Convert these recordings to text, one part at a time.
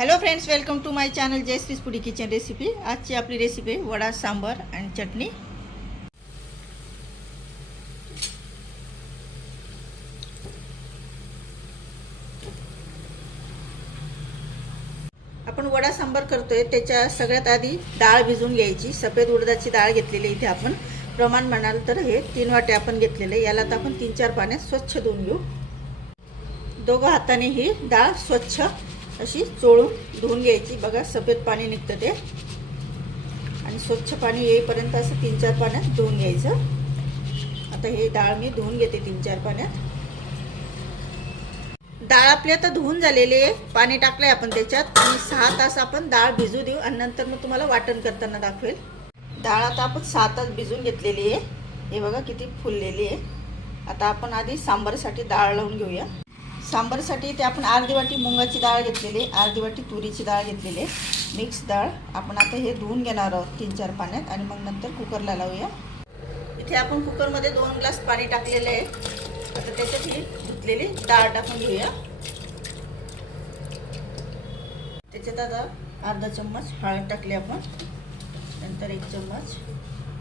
Hello friends, welcome to my channel Jayshree's foodie kitchen recipe. आजची आपली recipe vada, sambar आणि चटणी। आपण वडा सांबर करतोय त्याच्या सगळ्यात आधी डाळ भिजवून घ्यायची। सफेद उडदाची डाळ घेतलेली इथे आपण प्रमाण म्हणाल तर हे 3 वाटे आपण घेतलेले। याला तर आपण 3-4 पाण्यात स्वच्छ धुवून घेऊ। दोघं हाताने ही डाळ स्वच्छ अशी चोळून धुवून घ्यायची। बघा सफेद पाणी निघतं ते, आणि स्वच्छ पाणी येईपर्यंत असं 3-4 पाण्यात धुवून घ्यायचं। आता हे डाळ मी धुवून घेते 3-4 पाण्यात। डाळ आपली आता धुवून झालेली आहे, पाणी टाकलंय आपण त्याच्यात, आणि 6 तास आपण डाळ भिजू देऊ आणि नंतर मग तुम्हाला वाटण करताना दाखवेल। डाळ आता आपण 6 तास भिजून घेतलेली आहे। हे बघा किती फुललेली आहे। आता आपण आधी सांबारसाठी डाळ लावून घेऊया। सांबारसाठी ते आपण अर्धी वाटी मुगाची डाळ घेतलेली, अर्धी वाटी तुरीची डाळ घेतलेली, मिक्स डाळ। आपण आता हे धुवून घेणार आहोत 3-4 पाण्यात, आणि मग नंतर कुकरला लावूया। इथे आपण कुकरमध्ये 2 ग्लास पाणी टाकलेले आहे। आता त्याच्यात ही धुतलेली डाळ टाकून घेऊया। त्याच्यात आता अर्धा चम्मच हळद टाकली आपण, नंतर 1 चम्मच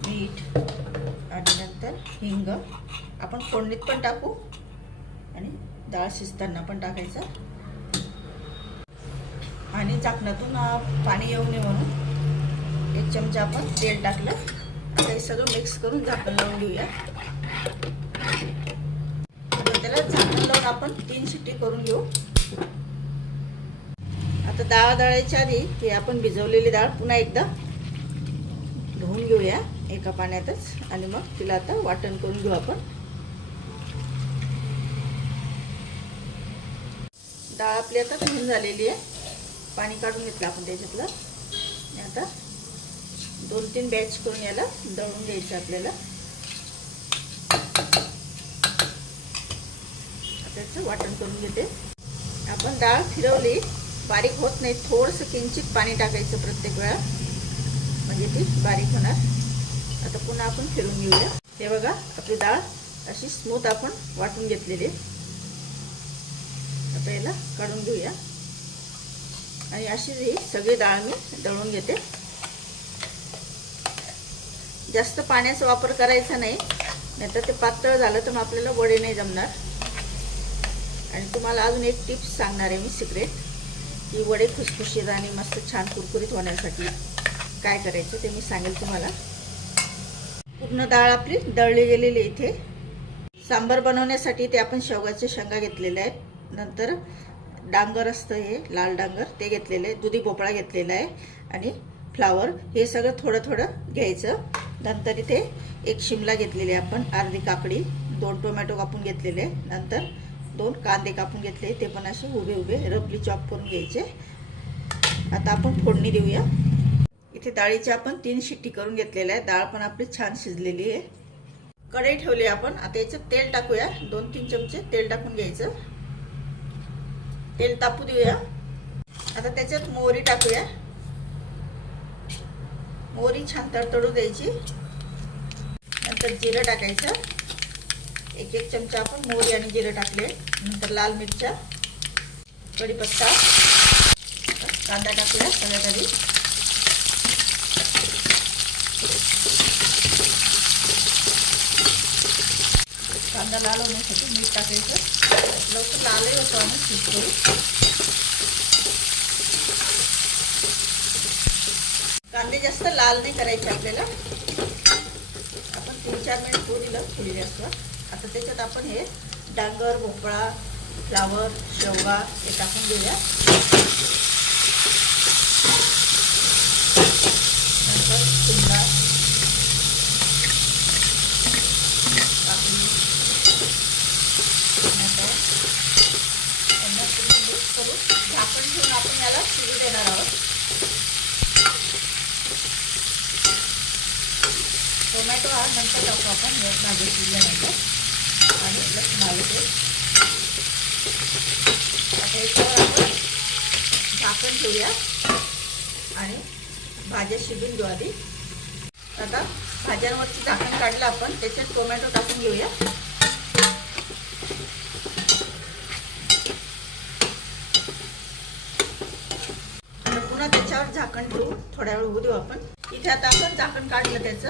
मीठ, आणि नंतर हिंग। आपण फोडणीत पण टाकू आणि डाळ शिजताना पण टाकायचं, आणि झाकणातून पाणी येऊ नये म्हणून 1 चमचा आपण तेल टाकलं। आता हे सगळं मिक्स करून झाकण लावून घेऊया। आता त्याला झाकण लावून आपण 3 शिट्टी करून घेऊ। आता डाळ दळायच्या आधी हे आपण भिजवलेली डाळ पुन्हा एकदा धुवून घेऊया एका पाण्यातच, आणि मग तिला आता वाटण करून घेऊ आपण। डाळ आपली आता धुवून झालेली आहे, पाणी काढून घेतलं आपण त्याच्यातलं। आता 2-3 बॅच करून याला दळून घ्यायचं आपल्याला। त्याचं वाटण करून घेते। आपण डाळ फिरवली, बारीक होत नाही, थोडंसं किंचित पाणी टाकायचं प्रत्येक वेळा, म्हणजे ती बारीक होणार। आता पुन्हा आपण फिरून घेऊया। हे बघा आपली डाळ अशी स्मूथ आपण वाटून घेतलेली आहे। आता याला काढून घेऊया, आणि अशी ही सगळी डाळ मी दळून घेते। जास्त पाण्याचा वापर करायचा नाही, नाहीतर ते पातळ झालं तर मग आपल्याला वडे नाही जमणार। आणि तुम्हाला अजून एक टिप्स सांगणार आहे मी, सिक्रेट, की वडे खुसखुशीत आणि मस्त छान कुरकुरीत होण्यासाठी काय करायचं ते मी सांगेल तुम्हाला। पूर्ण डाळ आपली दळली गेलेली इथे। सांबार बनवण्यासाठी ते आपण शेवगाचे शेंगा घेतलेले आहेत, नंतर डांगर असतं हे लाल डांगर ते घेतलेलं आहे, दुधी भोपळा घेतलेला आहे, आणि फ्लावर, हे सगळं थोडं थोडं घ्यायचं। नंतर इथे 1 शिमला घेतलेली आपण, अर्धी काकडी, 2 टोमॅटो कापून घेतलेले, नंतर 2 कांदे कापून घेतले, ते पण असे उभे उभे रफली चॉप करून घ्यायचे। आता आपण फोडणी देऊया। इथे डाळीची आपण 3 शिट्टी करून घेतलेल्या आहे। डाळ पण आपली छान शिजलेली आहे। कढई ठेवली आपण, आता याच्यात तेल टाकूया। 2-3 चमचे तेल टाकून घ्यायचं, तेल तापू देऊया। आता त्याच्यात मोहरी टाकूया, मोहरी छान तडतडू द्यायची। नंतर जिरं टाकायचं, 1-1 चमचा आपण मोहरी आणि जिरं टाकले, नंतर लाल मिरच्या, कढीपत्ता, कांदा टाकूया सगळ्यात आधी। कांदा लाल होण्यासाठी मीठ टाकायचं, लवकर लालही होतो आणि शिजतो। कांदे जास्त लाल नाही करायचे आपल्याला, आपण 3-4 मिनिट होऊ दिलं थोडी जास्त। आता त्याच्यात आपण हे डांगर, भोपळा, फ्लावर, शेवगा हे टाकून घेऊया। नंतर शिमला, काकडी, टोमॅटो, यांना पूर्ण मिक्स करून झाकण ठेवून आपण याला शिजू देणार आहोत। टोमॅटो हा नंतर टाकू आपण, भाजी शिजल्यानंतर, आणि लसूण आलं ते। आता याच्यावर आपण झाकण ठेवूया आणि भाज्या शिजून घेऊ आधी। आता भाज्यांवरचं झाकण काढलं आपण, त्याच्यात टोमॅटो टाकून घेऊया। पुन्हा त्याच्यावर झाकण ठेवून थोड्या वेळ होऊ देऊ आपण. इथे आता आपण झाकण काढलं त्याचं.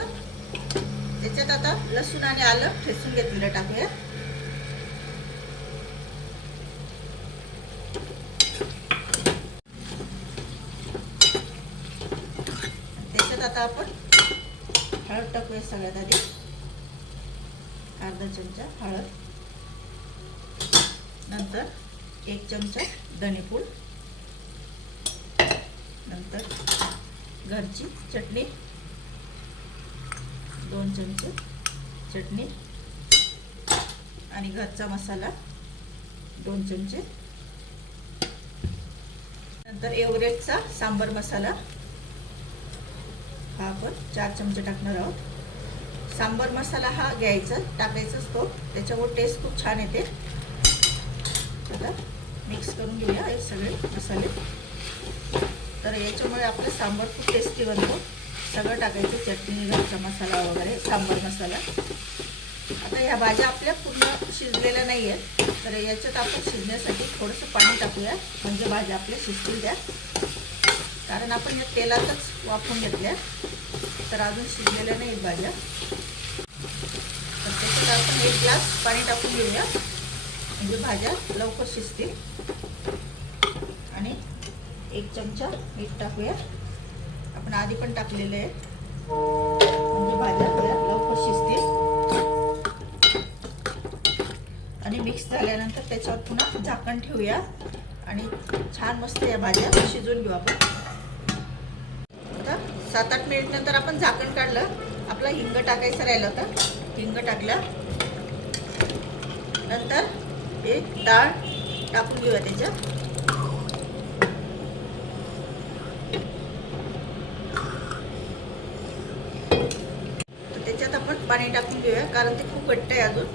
त्याच्यात आता लसूण आणि आलं ठेचून घेतलेलं टाकूया. त्याच्यात आता आपण हळद टाकूया. सगळ्यात आधी अर्धा चमचा हळद, नंतर 1 चमचा धनेपूड, नंतर घरची चटणी 2 चमचे चटणी आणि घरचा मसाला 2 चमचे, नंतर एव्हरेस्टचा सांबर मसाला हा आपण 4 चमचे टाकणार आहोत. सांबर मसाला हा घ्यायचा, टाकायचा असतो, त्याच्यामुळे टेस्ट खूप छान येते. आता मिक्स करून घेऊया हे सगळे मसाले. तर याच्यामुळे आपलं सांबार खूप टेस्टी बनतो. सगळं टाकायचं, चटणी, घरचा मसाला वगैरे, सांबार मसाला. आता ह्या भाज्या आपल्या पूर्ण शिजलेल्या नाही आहेत, तर याच्यात आपण शिजण्यासाठी थोडंसं पाणी टाकूया, म्हणजे भाज्या आपल्या शिजतील त्या. कारण आपण या तेलातच वाफवून घेतल्या, तर अजून शिजलेल्या नाही भाज्या. तर त्याच्यात आपण 1 ग्लास पाणी टाकून घेऊया, म्हणजे भाज्या लवकर शिजतील. आणि 1 चमचा मीठ टाकूया. आपण आधी पण टाकलेले आहे, म्हणजे भाज्या लवकर शिजतील. आणि मिक्स झाल्यानंतर त्याच्यावर पुन्हा झाकण ठेवूया आणि छान मस्त या भाज्या शिजवून घेऊ आपण. आता 7-8 मिनिट नंतर आपण झाकण काढलं. आपला हिंग टाकायचा राहिला होता, हिंग टाकला. नंतर हे डाळ टाकून घेऊया त्याच्यात. तर त्याच्यात आपण पाणी टाकून घेऊया, कारण ते खूप घट्ट आहे अजून.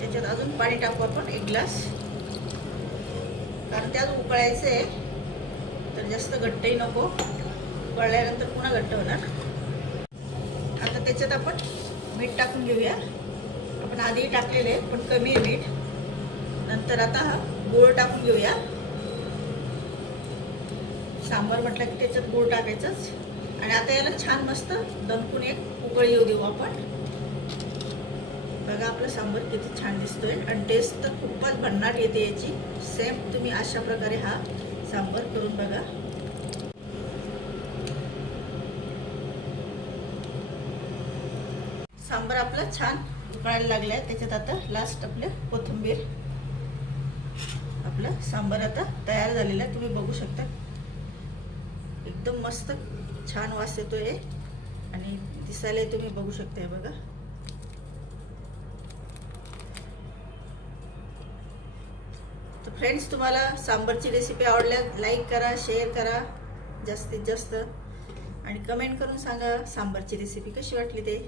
त्याच्यात अजून पाणी टाकू आपण 1 ग्लास, कारण ते अजून उकळायचं आहे, तर जास्त घट्टही नको. उकळल्यानंतर पुन्हा घट्ट होणार. आता त्याच्यात आपण मीठ टाकून घेऊया. आपण आधीही टाकलेले आहे, पण कमी आहे मीठ. नंतर आता हा गूळ टाकून घेऊया. सांबार म्हटलं की त्याच्यात गूळ टाकायचंच. आणि आता याला छान मस्त दणकून एक उकळी येऊ देऊ आपण. बघा आपला सांबार किती छान दिसतोय, आणि टेस्ट तर खूपच भन्नाट येते याची. सेम तुम्ही अशा प्रकारे हा सांबार करून बघा. सांबार आपला छान उकळायला लागलाय. त्याच्यात आता लास्ट आपल्या कोथिंबीर. आपला सांबार आता तयार झालेला आहे, तुम्ही बघू शकता. एकदम मस्त छान वास येतोय आणि दिसायला तुम्ही बघू शकताय. बघा तर फ्रेंड्स, तुम्हाला सांबारची रेसिपी आवडल्यास लाईक करा, शेअर करा जास्तीत जास्त, आणि कमेंट करून सांगा सांबारची रेसिपी कशी वाटली ते.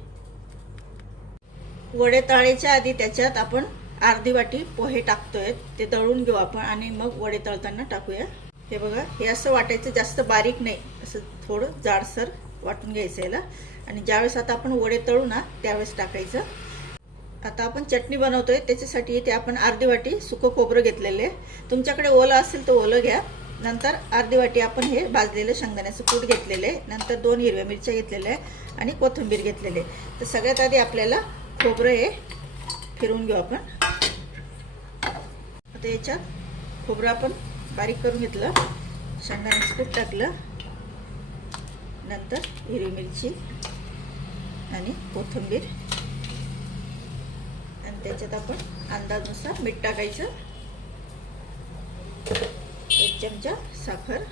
वडे तळायच्या आधी त्याच्यात आपण अर्धी वाटी पोहे टाकतोय, ते तळून घेऊ आपण आणि मग वडे तळताना टाकूया. हे बघा, हे असं वाटायचं, जास्त बारीक नाही, असं थोडं जाडसर वाटून घ्यायचं याला. आणि ज्यावेळेस आता आपण वडे तळू ना त्यावेळेस टाकायचं. आता आपण चटणी बनवतोय, त्याच्यासाठी इथे आपण अर्धी वाटी सुकं खोबरं घेतलेलं आहे. तुमच्याकडे ओलं असेल तर ओलं घ्या. नंतर अर्धी वाटी आपण हे भाजलेलं शेंगदाण्याचं कूट घेतलेलं आहे. नंतर 2 हिरव्या मिरच्या घेतलेल्या आहे आणि कोथिंबीर घेतलेली आहे. तर सगळ्यात आधी आपल्याला खोबरं हे फिरवून घेऊ आपण. आता याच्यात खोबरं आपण बारीक करून घेतलं, शेंगदाण्याचं कूट टाकलं, नंतर हिरवी मिरची आणि कोथिंबीर, आणि त्याच्यात आपण अंदाजानुसार मीठ टाकायचं. 1 चमचा साखर,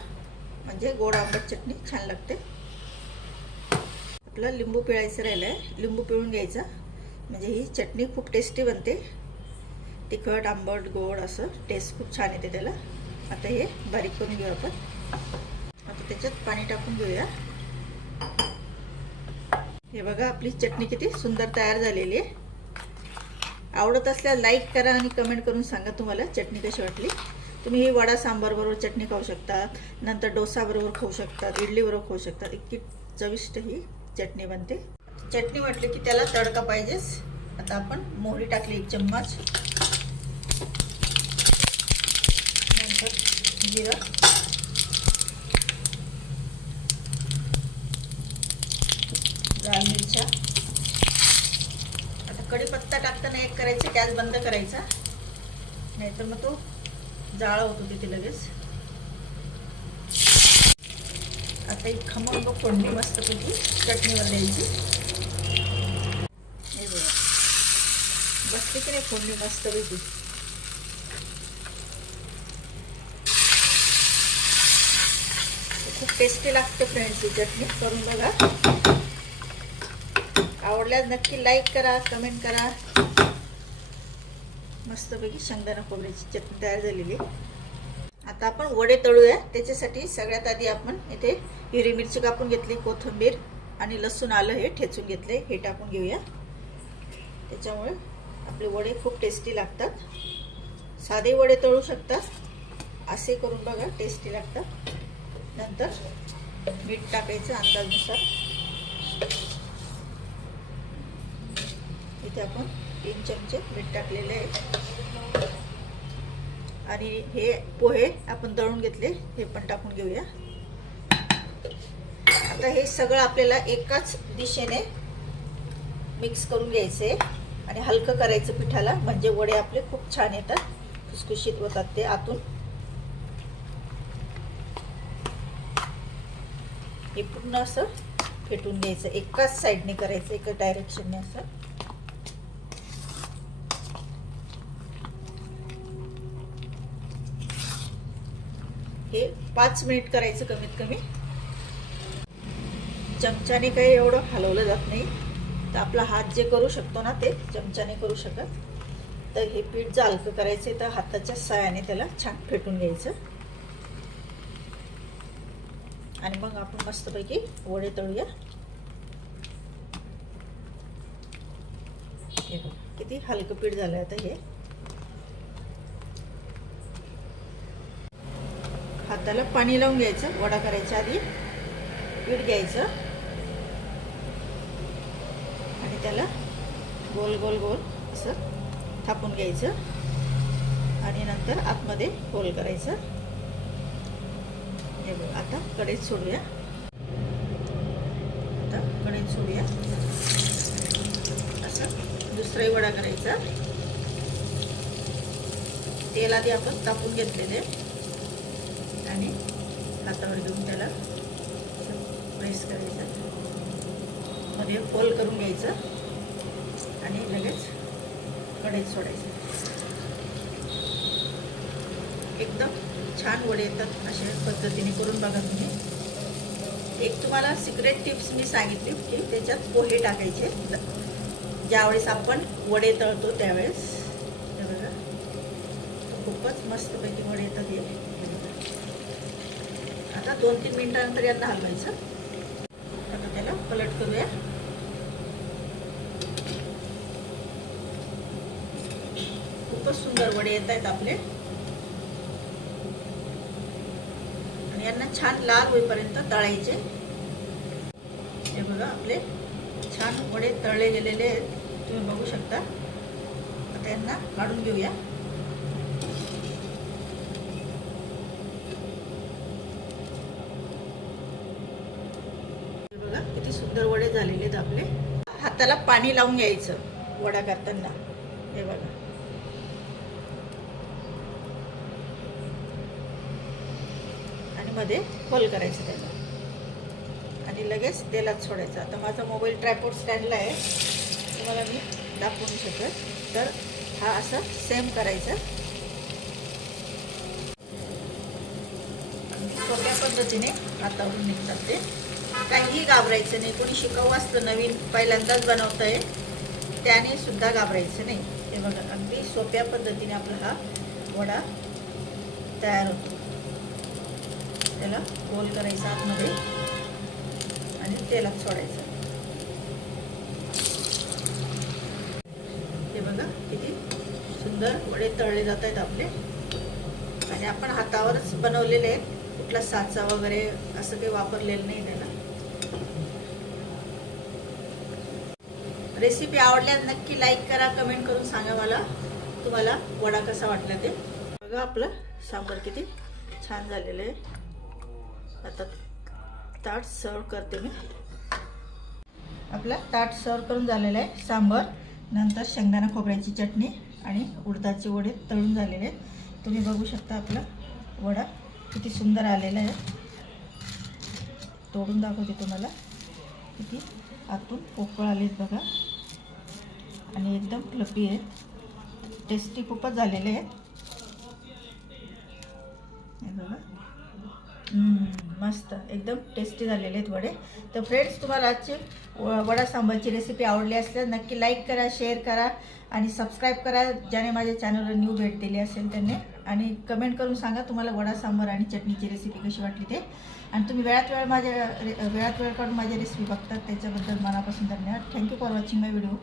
म्हणजे गोड आंबट चटणी छान लागते. आपला लिंबू पिळायचं राहिलं आहे, लिंबू पिळून घ्यायचा, म्हणजे ही चटणी खूप टेस्टी बनते. तिखट, आंबट, गोड असं टेस्ट खूप छान येते त्याला. आता हे बारीक करून घेऊ आपण. आता त्याच्यात पाणी टाकून घेऊया. हे बघा आपली चटणी किती सुंदर तयार झालेली आहे. आवडत असल्यास लाईक करा आणि कमेंट करून सांगा तुम्हाला चटणी कशी वाटली. तुम्ही ही वडा सांबार बरोबर चटणी खाऊ शकता, नंतर डोसा बरोबर खाऊ शकतात, इडली बरोबर खाऊ शकतात. इतकी चविष्ट ही चटणी बनते. चटणी म्हटली की त्याला तडका पाहिजेच. आता आपण मोहरी टाकली 1 चम्मच, नंतर जिरं, लाल मिरच्या. आता कढीपत्ता टाकताना एक करायचं, गॅस बंद करायचा, नाहीतर मग तो जाळ होतो तिथे लगेच. आता एक खमंग फोडणी मस्तपैकी चटणीवर द्यायची. हे बघा बसते की नाही फोडणी मस्तपैकी. खूप टेस्टी लागते फ्रेंड्स ही चटणी, करून बघा. आवडल्यास नक्की लाईक करा, कमेंट करा. मस्तपैकी शेंगदाणा खोबऱ्याची चटणी तयार झालेली. आता आपण वडे तळूया. त्याच्यासाठी सगळ्यात आधी आपण इथे हिरवी मिरची कापून घेतली, कोथिंबीर आणि लसूण आलं हे ठेचून घेतले, हे टाकून घेऊया. त्याच्यामुळे आपले वडे खूप टेस्टी लागतात. साधे वडे तळू शकतात, असे करून बघा, टेस्टी लागतात. नंतर मीठ टाकायचं अंदाजानुसार. इथे आपण 3 चमचे मीठ टाकलेले आहे. आणि हे पोहे आपण दळून घेतले, हे पण टाकून घेऊया. आता हे सगळं आपल्याला एकाच दिशेने मिक्स करून घ्यायचे आणि हलकं करायचं पिठाला, म्हणजे वडे आपले खूप छान येतात, खुसखुशीत होतात ते आतून. हे पूर्ण असं फेटून घ्यायचं, एकाच साईडने करायचं, एकाच डायरेक्शनने असं. हे 5 मिनिट करायचं कमीत कमी. चमच्याने काही एवढं हलवलं जात नाही, तर आपला हात जे करू शकतो ना ते चमच्याने करू शकत. तर हे पीठ जर हलकं करायचं तर हाताच्या साहाय्याने त्याला छान फेटून घ्यायचं. आणि मग आपण मस्तपैकी वडे तळूया. हे बघा किती हलकं पीठ झालं आता. हे हाताला पाणी लावून घ्यायचं. वडा करायच्या आधी पीठ घ्यायचं आणि त्याला गोल गोल गोल असं थापून घ्यायचं आणि नंतर आतमध्ये होल करायचं. हे बघा आता कढईत सोडूया. आता कढईत सोडूया. असं दुसराही वडा करायचा. तेल आधी आपण तापून घेतलेले आणि हातावर घेऊन त्याला प्रेस करायचं, मध्ये फोल्ड करून घ्यायचं आणि लगेच कढईत सोडायचं. एकदम छान वडे येतात. अशा पद्धतीने करून बघा तुम्ही. एक तुम्हाला सिक्रेट टिप्स मी सांगितली की त्याच्यात पोहे टाकायचे ज्यावेळेस आपण वडे तळतो त्यावेळेस. हे बघा खूपच मस्तपैकी वडे येतात हे. आता 2-3 मिनिटानंतर यांना हलवायचं. आता त्याला पलट करूया. खूपच सुंदर वडे येत आहेत आपले. आणि यांना छान लाल होईपर्यंत तळायचे. हे बघा आपले छान वडे तळले गेलेले आहेत, तुम्ही बघू शकता. आता यांना काढून घेऊया. बघा किती सुंदर वडे झालेले आहेत आपले. हाताला पाणी लावून घ्यायचं वडा करताना. हे बघा आणि मध्ये होल करायचं त्याला आणि लगेच तेलात सोडायचं. आता माझा मोबाईल ट्रायपॉड स्टँडला आहे, तुम्हाला मी दाखवू शकत. तर हा असं सेम करायचं. सोप्या पद्धतीने हातावरून निघतात ते. काहीही घाबरायचं नाही. कोणी शिकाऊ असतं नवीन पहिल्यांदाच बनवत आहे त्याने सुद्धा घाबरायचं नाही. हे बघा अगदी सोप्या पद्धतीने आपला हा वडा तयार होतो. त्याला गोल करायचा आतमध्ये आणि तेलात सोडायचं. हे बघा किती सुंदर वडे तळले जात आहेत आपले. आणि आपण हातावरच बनवलेले आहेत, कुठला साचा वगैरे असं काही वापरलेलं नाही त्याला. रेसिपी आवडल्यास नक्की लाईक करा, कमेंट करून सांगा मला तुम्हाला वडा कसा वाटला ते. बघा आपलं सांबार किती छान झालेलं आहे. आता ताट सर्व करते मी. आपला ताट सर्व करून झालेलं आहे सांबार. नंतर शेंगदाणा खोबऱ्याची चटणी आणि उडदाचे वडे तळून झालेले आहेत. तुम्ही बघू शकता आपला वडा किती सुंदर आलेला आहे. तोडून दाखवते तुम्हाला. किती आतून पोकळ आलेत बघा आणि एकदम फ्लफी आहे. टेस्टी खूपच झालेले आहेत. हे बघा मस्त एकदम टेस्टी झालेले आहेत वडे. तर फ्रेंड्स, तुम्हाला आजची वडा सांबारची रेसिपी आवडली असल्यास नक्की लाईक करा, शेअर करा आणि सबस्क्राईब करा ज्याने माझ्या चॅनलवर न्यू भेट दिली असेल त्यांनी. आणि कमेंट करून सांगा तुम्हाला वडा सांबार आणि चटणीची रेसिपी कशी वाटली ते. आणि तुम्ही वेळात वेळ काढून माझ्या रेसिपी बघतात त्याच्याबद्दल मनापासून धन्यवाद. Thank you for watching my video.